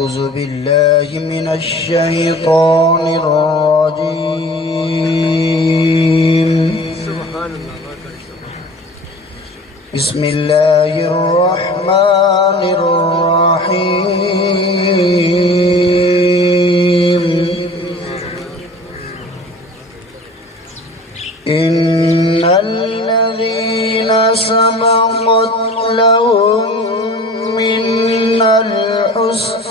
أعوذ بالله من الشيطان الرجيم. بسم الله الرحمن الرحيم. إن الذين سبقت لهم منا الحسنى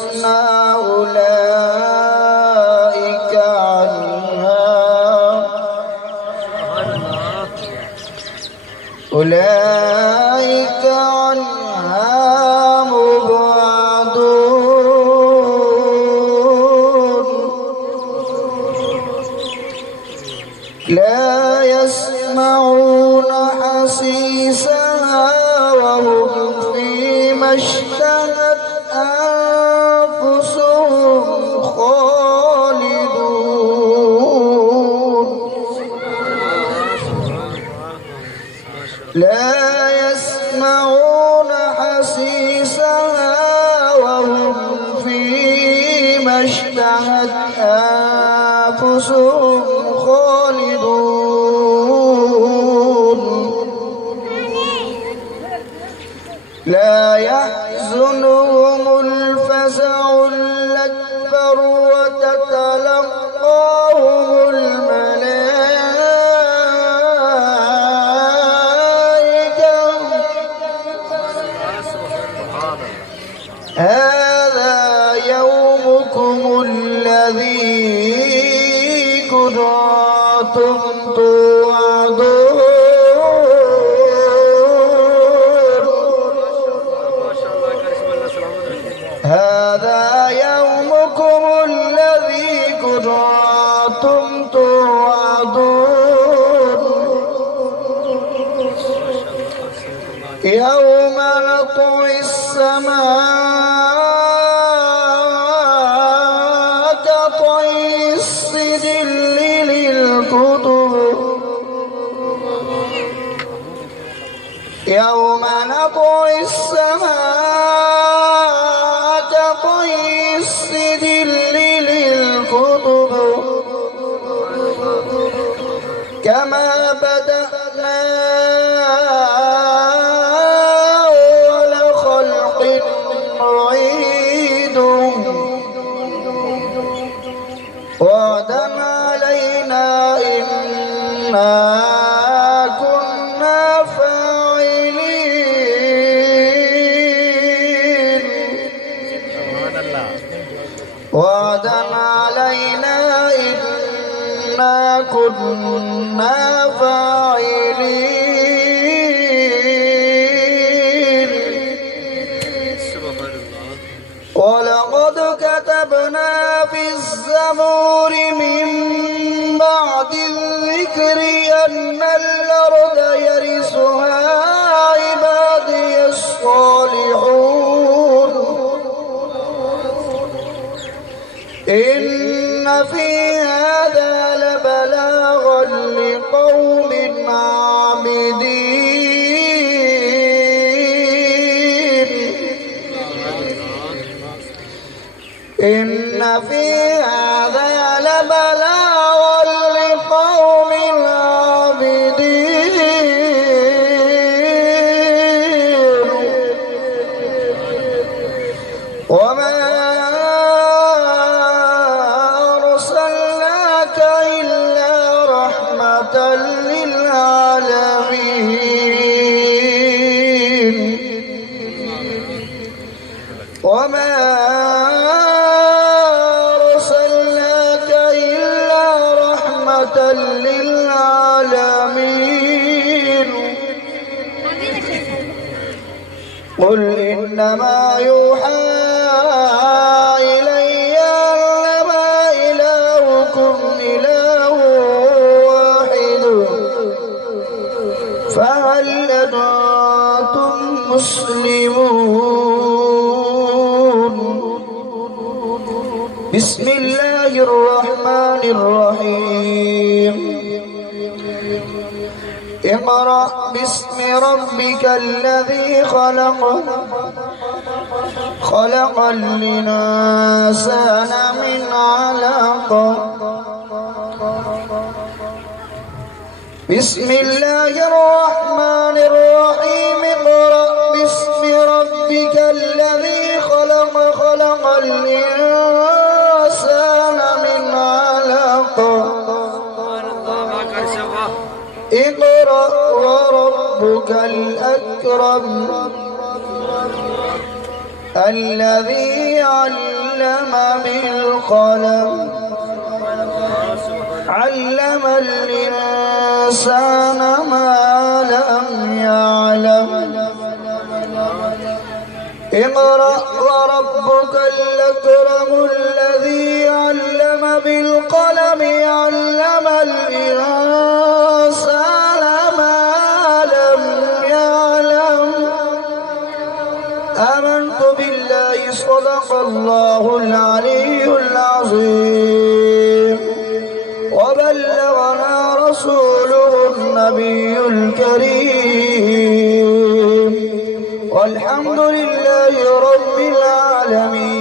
أولئك عنها مبعدون لا يسمعون حسيسها وهم فيما اشتهت أنفسهم خالدون لا يسمعون حسيسها وهم فيما اشتهت أنفسهم خالدون لا يحزنهم الفزع الأكبر وتتلقاهم الملائكة هذا يومكم الذي كنتم توعدون هذا يومكم الذي كنتم توعدون يوم نطوي السماء كطي السجل للكتب يوم نطوي السماء كطي السجل للكتب كما بدأنا أول خلق نعيده وعدا علينا إنا كنا فاعلين وعدا علينا إنا كنا فاعلين ولقد كتبنا في الزبور من بعد الذكر أن الأرض يرثها عبادي الصالحون إن في هذا لبلاغا لقوم عابدين إن في هذا لبلاغا لقوم عابدين وما أرسلناك إلا رحمة للعالمين وما أرسلناك إلا رحمة للعالمين قل إنما يوحى إلي أنما إلهكم إله واحد فهل أنتم مسلمون بسم الله الرحمن الرحيم اقرأ باسم ربك الذي خلق خلق الإنسان الإنسان من علق بسم الله الرحمن الرحيم اقرأ باسم ربك الذي خلق خلق الإنسان من علق اقرأ وربك الأكرم الذي علم بالقلم علم الإنسان ما لم يعلم اقرأ وربك الأكرم الذي علم بالقلم علم الإنسان ما لم يعلم آمنت بالله صدق الله العلي العظيم وبلغنا رسوله النبي الكريم والحمد لله رب العالمين.